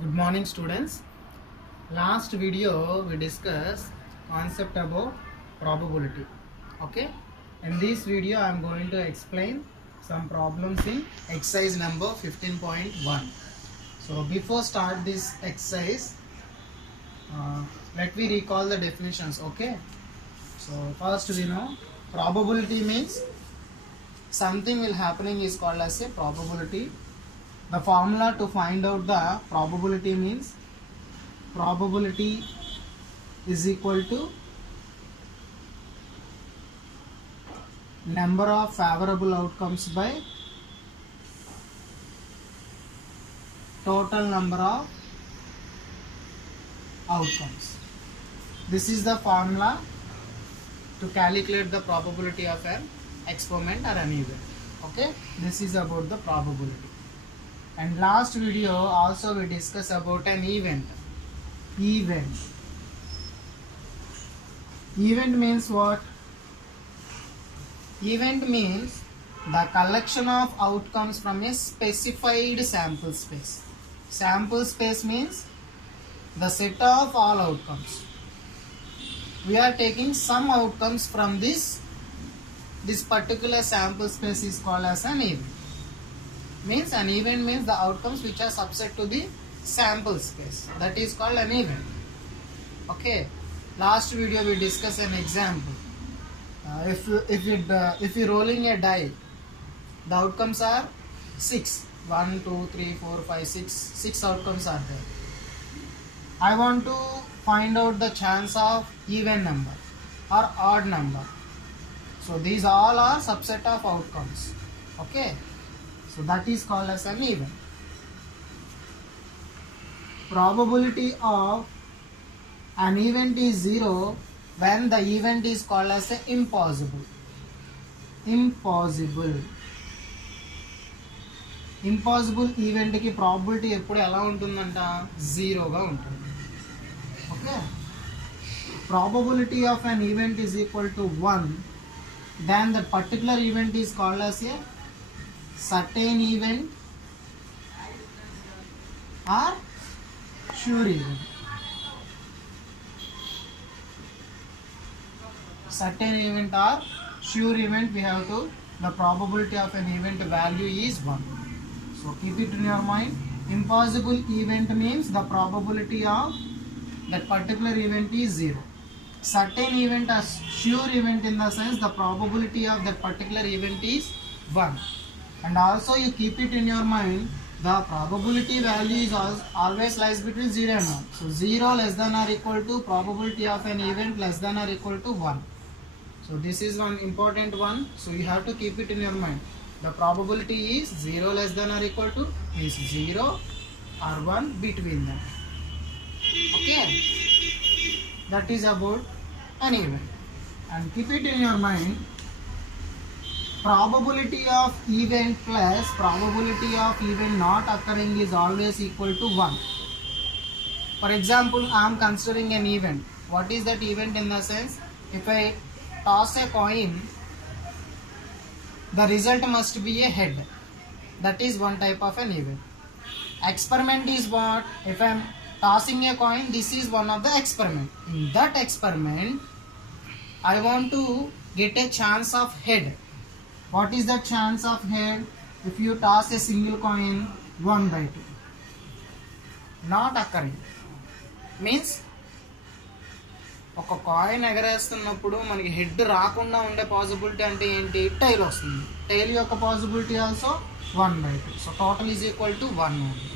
Good morning, students. Last video we discussed concept about probability. Okay. In this video I am going to explain some problems in exercise number 15.1. So before start this exercise, let me recall the definitions. Okay. So first we know probability means something will happening is called as a probability. The formula to find out the probability means probability is equal to number of favorable outcomes by total number of outcomes. This is the formula to calculate the probability of an experiment or an event. Okay, this is about the probability. And last video also we discussed about an event. Event means what? Event means the collection of outcomes from a specified sample space. Sample space means the set of all outcomes. We are taking some outcomes from this particular sample space is called as an event. Means an event means the outcomes which are subset to the sample space, that is called an event. Okay, last video we discussed an example. If you rolling a die, the outcomes are 6. 1 2 3 4 5 6 outcomes are there. I want to find out the chance of even number or odd number. So these all are subset of outcomes. Okay, so that is called as an event. Probability of an event is 0 when the event is called as a impossible. Impossible event ki probability eppudu ela untundanta 0 ga untundi. Okay, probability of an event is equal to 1, then the particular event is called as a certain event or sure event. Certain event or sure event, we have to, the probability of an event value is 1. So keep it in your mind. Impossible event means the probability of that particular event is 0. Certain event or sure event in the sense the probability of that particular event is 1. And also you keep it in your mind, the probability value is always lies between 0 and 1. So 0 less than or equal to probability of an event less than or equal to 1. So this is one important one. So you have to keep it in your mind. The probability is 0 less than or equal to is 0 or 1 between them. Okay, that is about an event. And keep it in your mind, probability of event plus probability of event not occurring is always equal to 1. For example, I am considering an event. What is that event in the sense? If I toss a coin, the result must be a head. That is one type of an event. Experiment is what? If I am tossing a coin, this is one of the experiment. In that experiment, I want to get a chance of head. What is the chance of head? If you toss a single coin, 1 by 2. Not occurring. Means ఒక coin ఎగరేస్తున్నప్పుడు మనకి head రాకుండా ఉండే possibility అంటే ఏంటి? Tile వస్తుంది. Tile యొక్క possibility also 1 by 2. So total is equal to 1 only.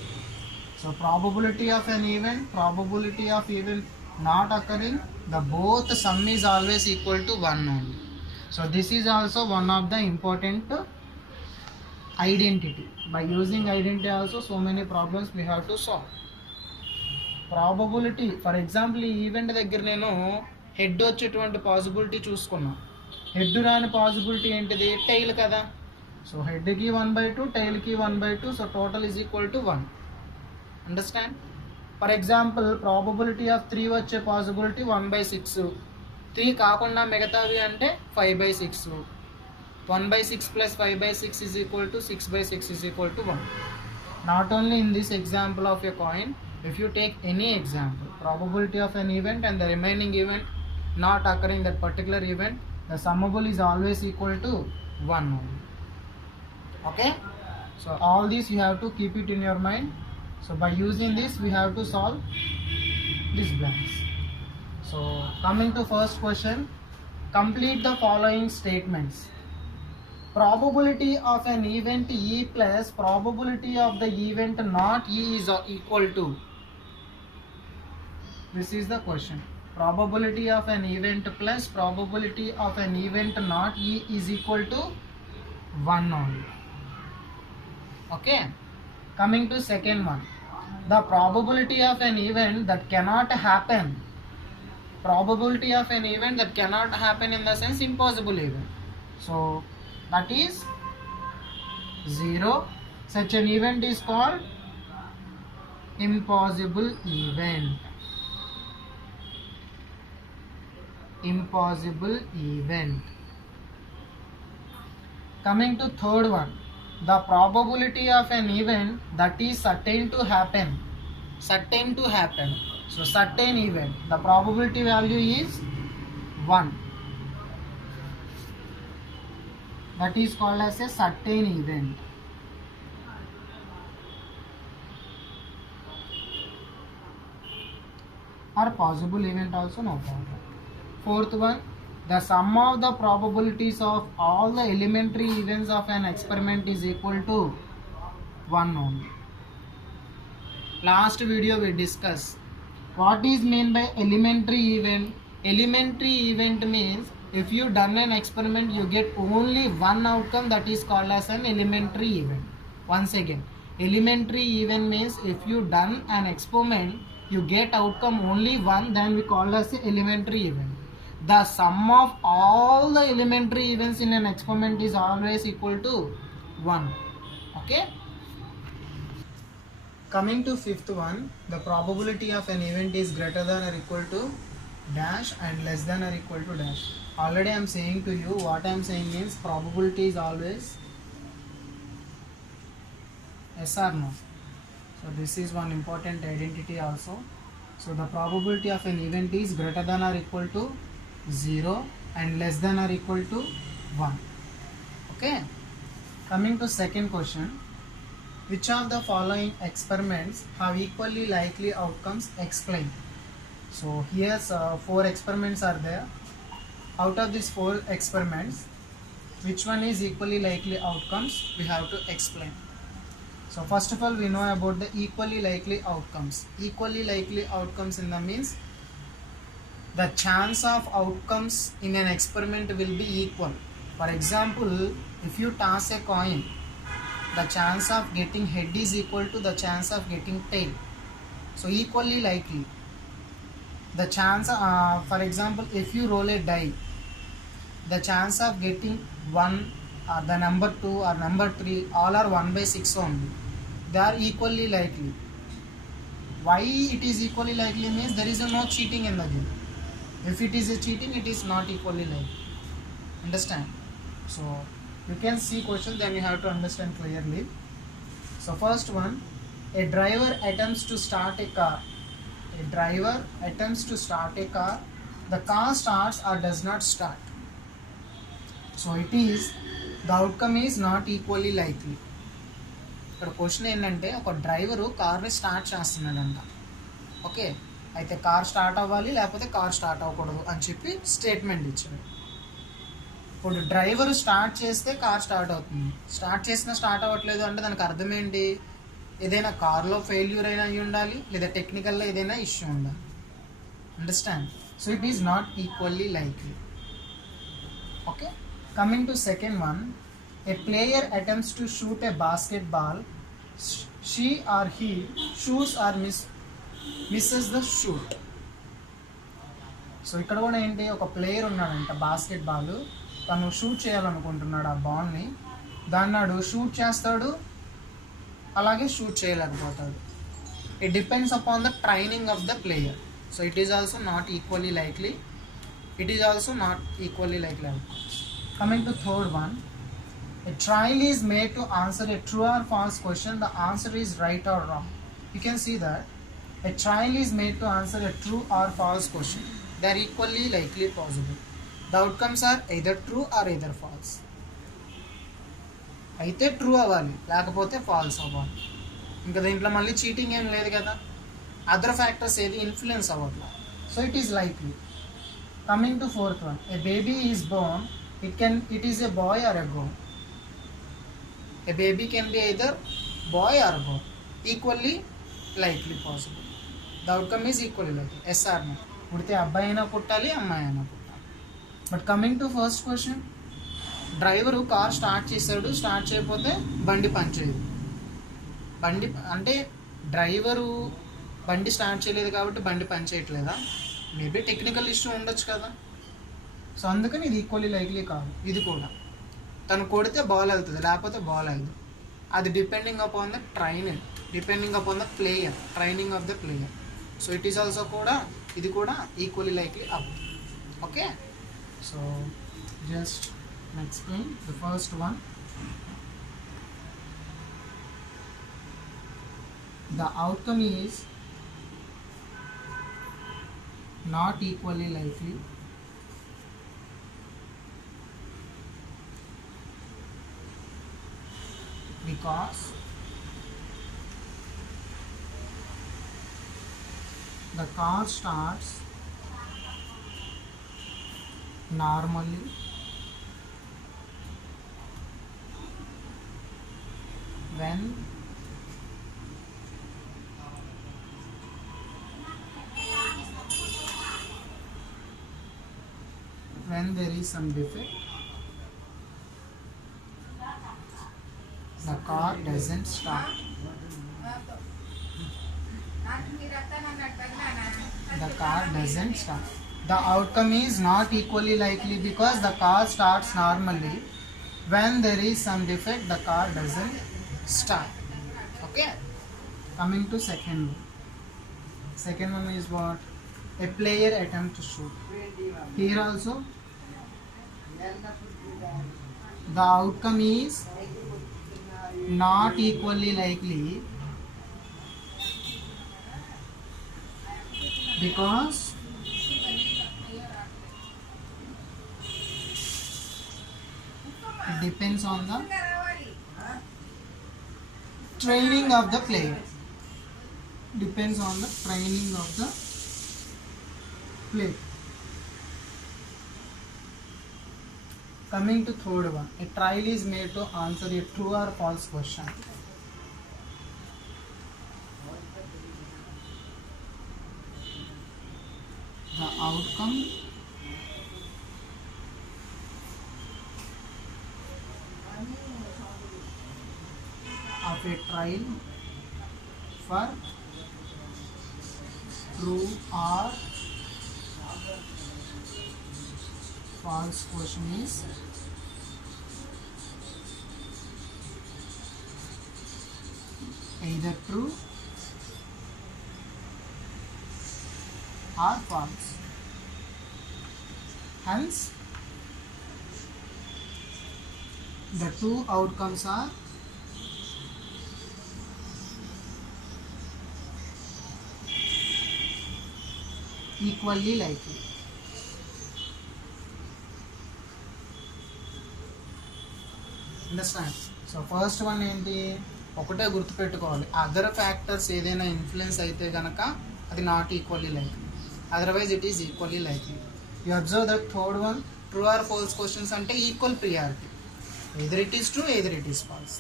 So probability of an event, probability of event not occurring, the both sum is always equal to 1 only. So this is also one of the important identity. By using identity also so many problems we have to solve. Probability, for example, ఈ event దగ్గర నేను head వచ్చేటువంటి possibility చూసుకున్నా. Head రాని possibility ఏంటిది? Tail కదా. So హెడ్కి 1 by 2, టైల్కి 1 by 2. So total is equal to 1. Understand? For example, probability of 3 వచ్చే పాసిబిలిటీ 1 by 6. 3 కాకుండా మిగతావి అంటే 5 by 6. 1 by 6 plus 5 by 6 is equal to 6 by 6 is equal to 1. Not only in this example of a coin, If you take any example, probability of an event and the remaining event not occurring that particular event, the summable is always equal to 1 only. Okay, so all this you have to keep it in your mind. So by using this we have to solve these blanks. So coming to first question, complete the following statements. Probability of an event E plus probability of the event not E is equal to. This is the question. Probability of an event plus probability of an event not E is equal to 1 only. Okay. Coming to second one. The probability of an event that cannot happen. Probability of an event that cannot happen in the sense impossible event. So that is 0. Such an event is called impossible event. Impossible event. Coming to third one, the probability of an event that is certain to happen. Certain to happen. So certain event, the probability value is 1. That is called as a certain event. Or possible event also, no problem. Fourth one, the sum of the probabilities of all the elementary events of an experiment is equal to 1 only. Last video we discussed what is meant by elementary event. Elementary event means if you done an experiment you get only one outcome, that is called as an elementary event. Once again, elementary event means if you done an experiment you get outcome only one, then we call as elementary event. The sum of all the elementary events in an experiment is always equal to 1. Okay. Coming to fifth one, the probability of an event is greater than or equal to dash and less than or equal to dash. Already I am saying to you, what I am saying means probability is always yes or no. So this is one important identity also. So the probability of an event is greater than or equal to 0 and less than or equal to 1. Okay. Coming to second question, which of the following experiments have equally likely outcomes? Explain. So here 4 experiments are there. Out of these 4 experiments, which one is equally likely outcomes? We have to explain. So first of all, we know about the equally likely outcomes. Equally likely outcomes in the means the chance of outcomes in an experiment will be equal. For example, if you toss a coin, the chance of getting head is equal to the chance of getting tail. So equally likely. The chance, for example, if you roll a die, the chance of getting 1, the number 2 or number 3, all are 1 by 6 only. They are equally likely. Why it is equally likely means there is no cheating in the game. If it is a cheating, it is not equally likely. Understand? So you can see question, then you have to understand clearly. So first one, a driver attempts to start a car. A driver attempts to start a car. The car starts or does not start. So it is, the outcome is not equally likely. ఇక్కడ question ఏంటంటే ఒక driver కార్ని start చేస్తున్నాడంట. Okay, అయితే car start అవ్వాలి లేకపోతే car start అవ్వకూడదు అని చెప్పి స్టేట్మెంట్ ఇచ్చాడు. ఇప్పుడు డ్రైవర్ స్టార్ట్ చేస్తే కార్ స్టార్ట్ అవుతుంది, స్టార్ట్ చేసినా స్టార్ట్ అవ్వట్లేదు అంటే దానికి అర్థం ఏంటి? ఏదైనా కార్లో ఫెయిల్యూర్ అయినా అయ్యి ఉండాలి, లేదా టెక్నికల్లో ఏదైనా ఇష్యూ ఉండాలి. Understand? So it is not equally likely. Okay, coming to second one, a player attempts to shoot a basketball. She or he shoots or misses the shoot. So ఇక్కడ కూడా ఏంటి, ఒక ప్లేయర్ ఉన్నాడంట బాస్కెట్ బాల్, తను shoot చేయాలనుకుంటున్నాడు ఆ బాల్ని. దాన్నాడు షూట్ చేస్తాడు, అలాగే షూట్ చేయలేకపోతాడు. It depends upon the training of the player. So it is also not equally likely. It is also not equally likely outcomes. Coming to third one, a trial is made to answer a true or false question. The answer is right or wrong. You can see that A trial is made to answer a true or false question. They are equally likely possible. The outcomes are either true or either false. అయితే true అవ్వాలి, లేకపోతే falls అవ్వాలి. ఇంకా దీంట్లో మళ్ళీ cheating ఏం లేదు కదా. అదర్ ఫ్యాక్టర్స్ ఏది ఇన్ఫ్లుయెన్స్ అవ్వట్లేదు. So it is likely. Coming to fourth one, a baby is born, it is a boy or a girl. A baby can be either boy or girl. Equally likely possible. The outcome is equally likely. Yes or no? పుడితే అబ్బాయి అయినా పుట్టాలి, అమ్మాయి అయినా పుట్టాలి. But coming to first question, driver car start చేశాడు, start చేయకపోతే బండి పనిచేయదు. బండి అంటే డ్రైవరు బండి స్టార్ట్ చేయలేదు కాబట్టి బండి పని చేయట్లేదా? మేబీ టెక్నికల్ ఇష్యూ ఉండొచ్చు కదా. సో అందుకని ఇది ఈక్వల్లీ లైక్లీ కాదు. ఇది కూడా తను కొడితే బాల్ వెళ్తుంది, లేకపోతే బాల్ వెళ్దు. అది depending upon the training, depending upon the player, training of the player. So it is also కూడా, ఇది కూడా ఈక్వల్లీ లైక్లీ అవుతుంది. Okay, so just explain the first one. The outcome is not equally likely because the car starts normally when there is some defect. The car doesn't start. The car doesn't start. The outcome is not equally likely because the car starts normally. When there is some defect, the car doesn't start. Okay. Coming to second one. Second one is what? A player attempt to shoot. Here also, the outcome is not equally likely because it depends on the training of the player. Depends on the training of the player. Coming to third one, a trial is made to answer a true or false question. The outcome of a trial for true or false question is either true or false. Hence, the two outcomes are equally likely. Understand. So first one ఏంటి, ఒకటే గుర్తుపెట్టుకోవాలి, other factors ఏదైనా influence అయితే కనుక అది not equally likely, otherwise it is equally likely. You observe that third one, true or false questions అంటే equal priority, either it is true either it is false.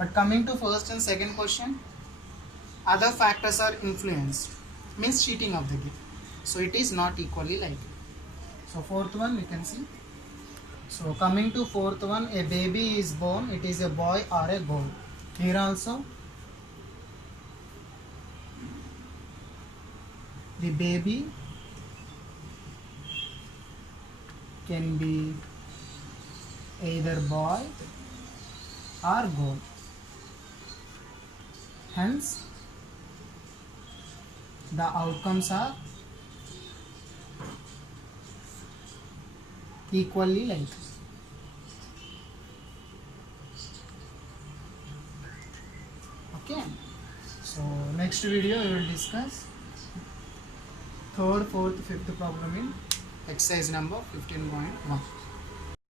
But coming to first and second question, other factors are influenced means cheating of the game, so it is not equally likely. So fourth one we can see. So coming to fourth one, a baby is born, it is a boy or a girl. Here also the baby can be either boy or girl. Hence, the outcomes are equally likely. Okay. So next video we will discuss third, fourth, fifth problem in exercise number 15.1.